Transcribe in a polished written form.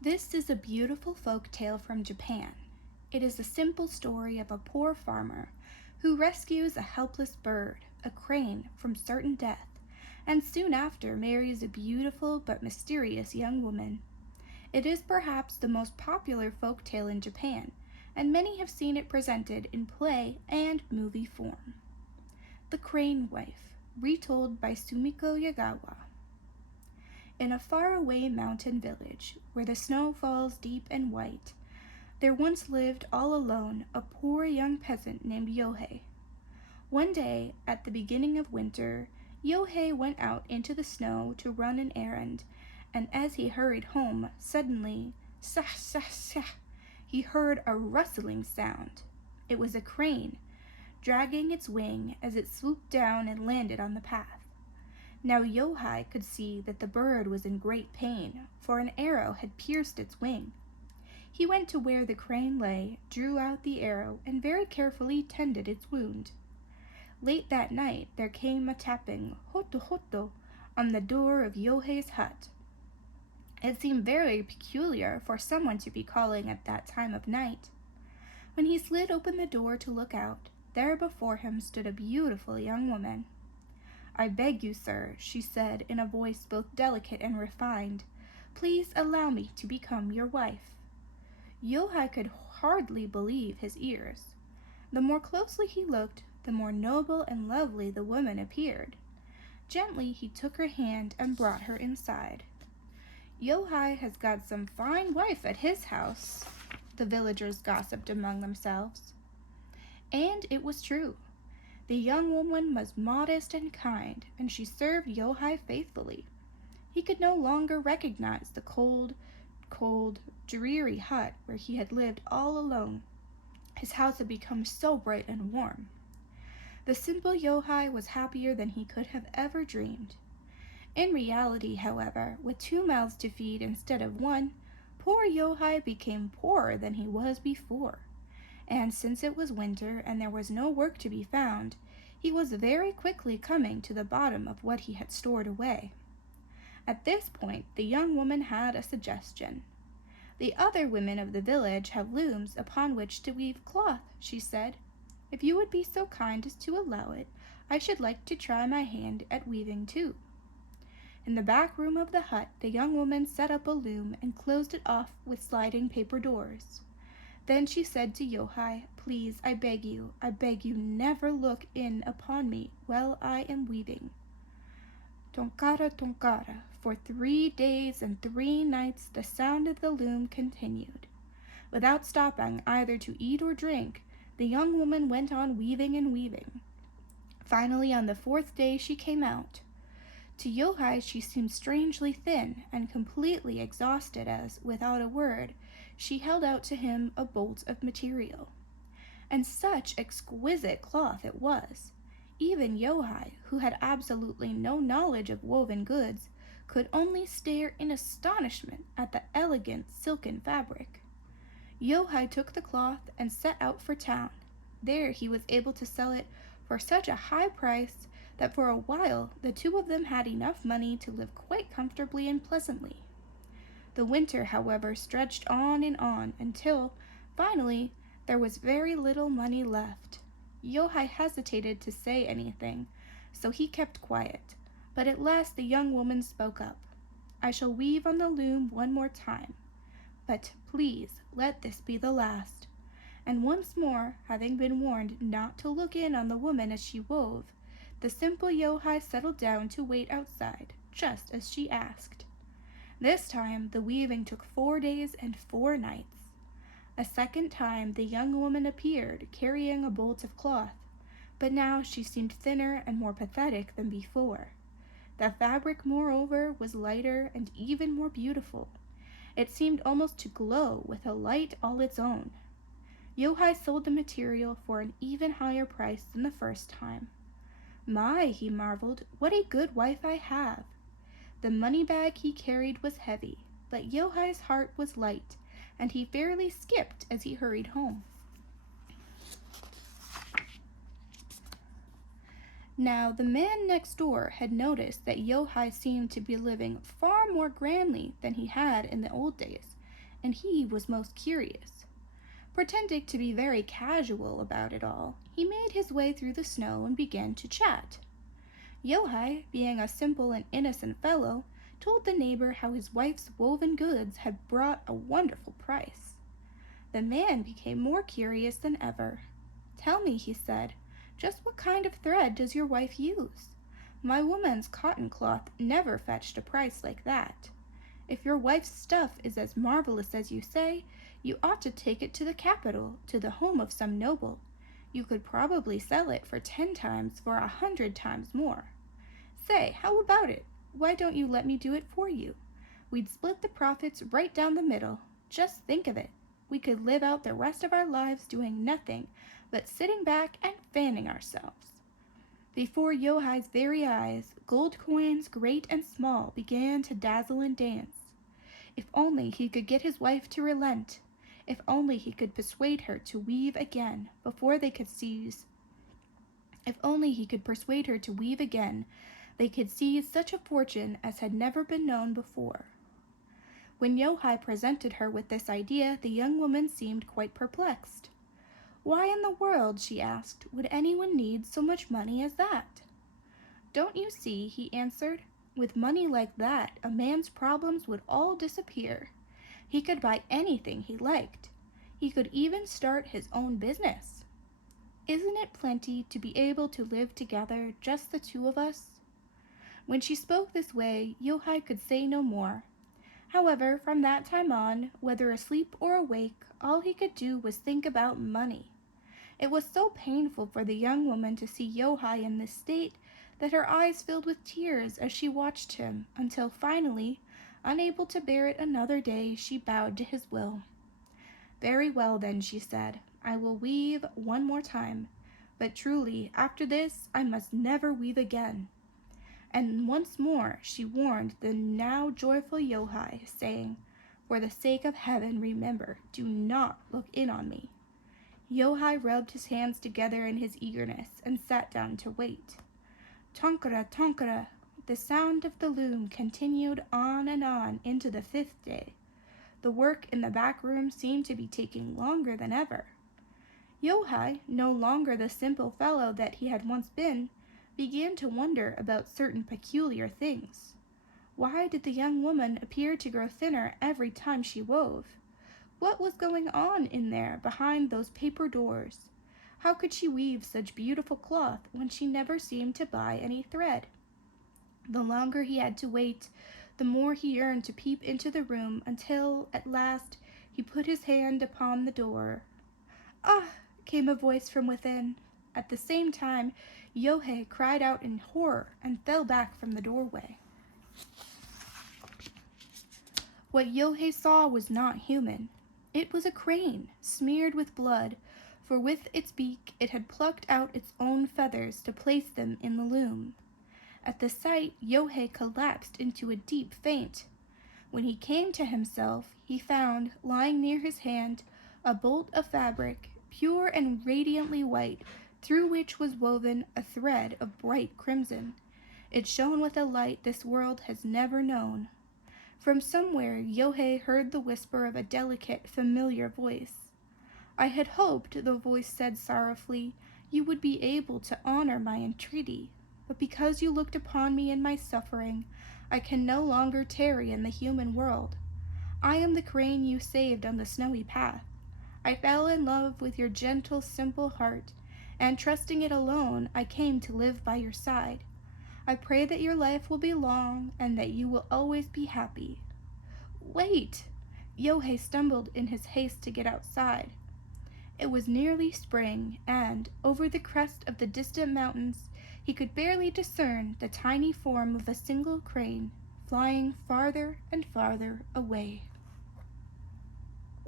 This is a beautiful folk tale from Japan. It is a simple story of a poor farmer who rescues a helpless bird, a crane, from certain death, and soon after marries a beautiful but mysterious young woman. It is perhaps the most popular folk tale in Japan, and many have seen it presented in play and movie form. The Crane Wife, retold by Sumiko Yagawa. In a faraway mountain village, where the snow falls deep and white, there once lived all alone a poor young peasant named Yohei. One day, at the beginning of winter, Yohei went out into the snow to run an errand, and as he hurried home, suddenly, sah, sah, sah, he heard a rustling sound. It was a crane, dragging its wing as it swooped down and landed on the path. Now Yohei could see that the bird was in great pain, for an arrow had pierced its wing. He went to where the crane lay, drew out the arrow, and very carefully tended its wound. Late that night there came a tapping, hoto hoto, on the door of Yohei's hut. It seemed very peculiar for someone to be calling at that time of night. When he slid open the door to look out, there before him stood a beautiful young woman. "I beg you, sir," she said in a voice both delicate and refined, "please allow me to become your wife." Yohei could hardly believe his ears. The more closely he looked, the more noble and lovely the woman appeared. Gently he took her hand and brought her inside. "Yohei has got some fine wife at his house," the villagers gossiped among themselves. And it was true. The young woman was modest and kind, and she served Yohei faithfully. He could no longer recognize the cold, dreary hut where he had lived all alone. His house had become so bright and warm. The simple Yohei was happier than he could have ever dreamed. In reality, however, with 2 mouths to feed instead of 1, poor Yohei became poorer than he was before. And since it was winter and there was no work to be found, he was very quickly coming to the bottom of what he had stored away. At this point, the young woman had a suggestion. "The other women of the village have looms upon which to weave cloth," she said. "If you would be so kind as to allow it, I should like to try my hand at weaving too." In the back room of the hut, the young woman set up a loom and closed it off with sliding paper doors. Then she said to Yohei, "Please, I beg you, never look in upon me while I am weaving." Tonkara, tonkara, for 3 days and 3 nights the sound of the loom continued. Without stopping either to eat or drink, the young woman went on weaving and weaving. Finally, on the 4th day, she came out. To Yohei she seemed strangely thin and completely exhausted as, without a word, she held out to him a bolt of material. And such exquisite cloth it was! Even Yohei, who had absolutely no knowledge of woven goods, could only stare in astonishment at the elegant silken fabric. Yohei took the cloth and set out for town. There he was able to sell it for such a high price that for a while the two of them had enough money to live quite comfortably and pleasantly. The winter, however, stretched on until, finally, there was very little money left. Yohei hesitated to say anything, so he kept quiet, but at last the young woman spoke up. "I shall weave on the loom 1 more time, but please let this be the last." And once more, having been warned not to look in on the woman as she wove, the simple Yohei settled down to wait outside, just as she asked. This time the weaving took 4 days and 4 nights. A second time the young woman appeared, carrying a bolt of cloth, but now she seemed thinner and more pathetic than before. The fabric, moreover, was lighter and even more beautiful. It seemed almost to glow with a light all its own. Yohei sold the material for an even higher price than the first time. "My," he marveled, "what a good wife I have." The money bag he carried was heavy, but Yohei's heart was light, and he fairly skipped as he hurried home. Now, the man next door had noticed that Yohei seemed to be living far more grandly than he had in the old days, and he was most curious. Pretending to be very casual about it all, he made his way through the snow and began to chat. Yohei, being a simple and innocent fellow, told the neighbor how his wife's woven goods had brought a wonderful price. The man became more curious than ever. "Tell me," he said, "just what kind of thread does your wife use? My woman's cotton cloth never fetched a price like that. If your wife's stuff is as marvelous as you say, you ought to take it to the capital, to the home of some noble. You could probably sell it for 10 times, for 100 times more. Say, how about it? Why don't you let me do it for you? We'd split the profits right down the middle. Just think of it. We could live out the rest of our lives doing nothing but sitting back and fanning ourselves." Before Yohei's very eyes, gold coins, great and small, began to dazzle and dance. If only he could get his wife to relent. If only he could persuade her to weave again before they could seize. If only he could persuade her to weave again, they could seize such a fortune as had never been known before. When Yohei presented her with this idea, the young woman seemed quite perplexed. "Why in the world," she asked, "would anyone need so much money as that?" "Don't you see," he answered, "with money like that, a man's problems would all disappear. He could buy anything he liked. He could even start his own business. Isn't it plenty to be able to live together, just the two of us?" When she spoke this way, Yohei could say no more. However, from that time on, whether asleep or awake, all he could do was think about money. It was so painful for the young woman to see Yohei in this state that her eyes filled with tears as she watched him, until finally, unable to bear it another day, she bowed to his will. "Very well then," she said, "I will weave one more time, but truly, after this, I must never weave again." And once more she warned the now joyful Yohei, saying, "For the sake of heaven, remember, do not look in on me." Yohei rubbed his hands together in his eagerness and sat down to wait. Tonkara, tonkara, the sound of the loom continued on and on into the 5th day. The work in the back room seemed to be taking longer than ever. Yohei, no longer the simple fellow that he had once been, began to wonder about certain peculiar things. Why did the young woman appear to grow thinner every time she wove? What was going on in there behind those paper doors? How could she weave such beautiful cloth when she never seemed to buy any thread? The longer he had to wait, the more he yearned to peep into the room, until, at last, he put his hand upon the door. "Ah!" came a voice from within. At the same time, Yohei cried out in horror and fell back from the doorway. What Yohei saw was not human. It was a crane, smeared with blood, for with its beak it had plucked out its own feathers to place them in the loom. At the sight, Yohei collapsed into a deep faint. When he came to himself, he found, lying near his hand, a bolt of fabric, pure and radiantly white, through which was woven a thread of bright crimson. It shone with a light this world has never known. From somewhere, Yohei heard the whisper of a delicate, familiar voice. "I had hoped," the voice said sorrowfully, "you would be able to honor my entreaty. But because you looked upon me in my suffering, I can no longer tarry in the human world. I am the crane you saved on the snowy path. I fell in love with your gentle, simple heart, and trusting it alone, I came to live by your side. I pray that your life will be long, and that you will always be happy." "Wait!" Yohei stumbled in his haste to get outside. It was nearly spring, and, over the crest of the distant mountains, he could barely discern the tiny form of a single crane, flying farther and farther away.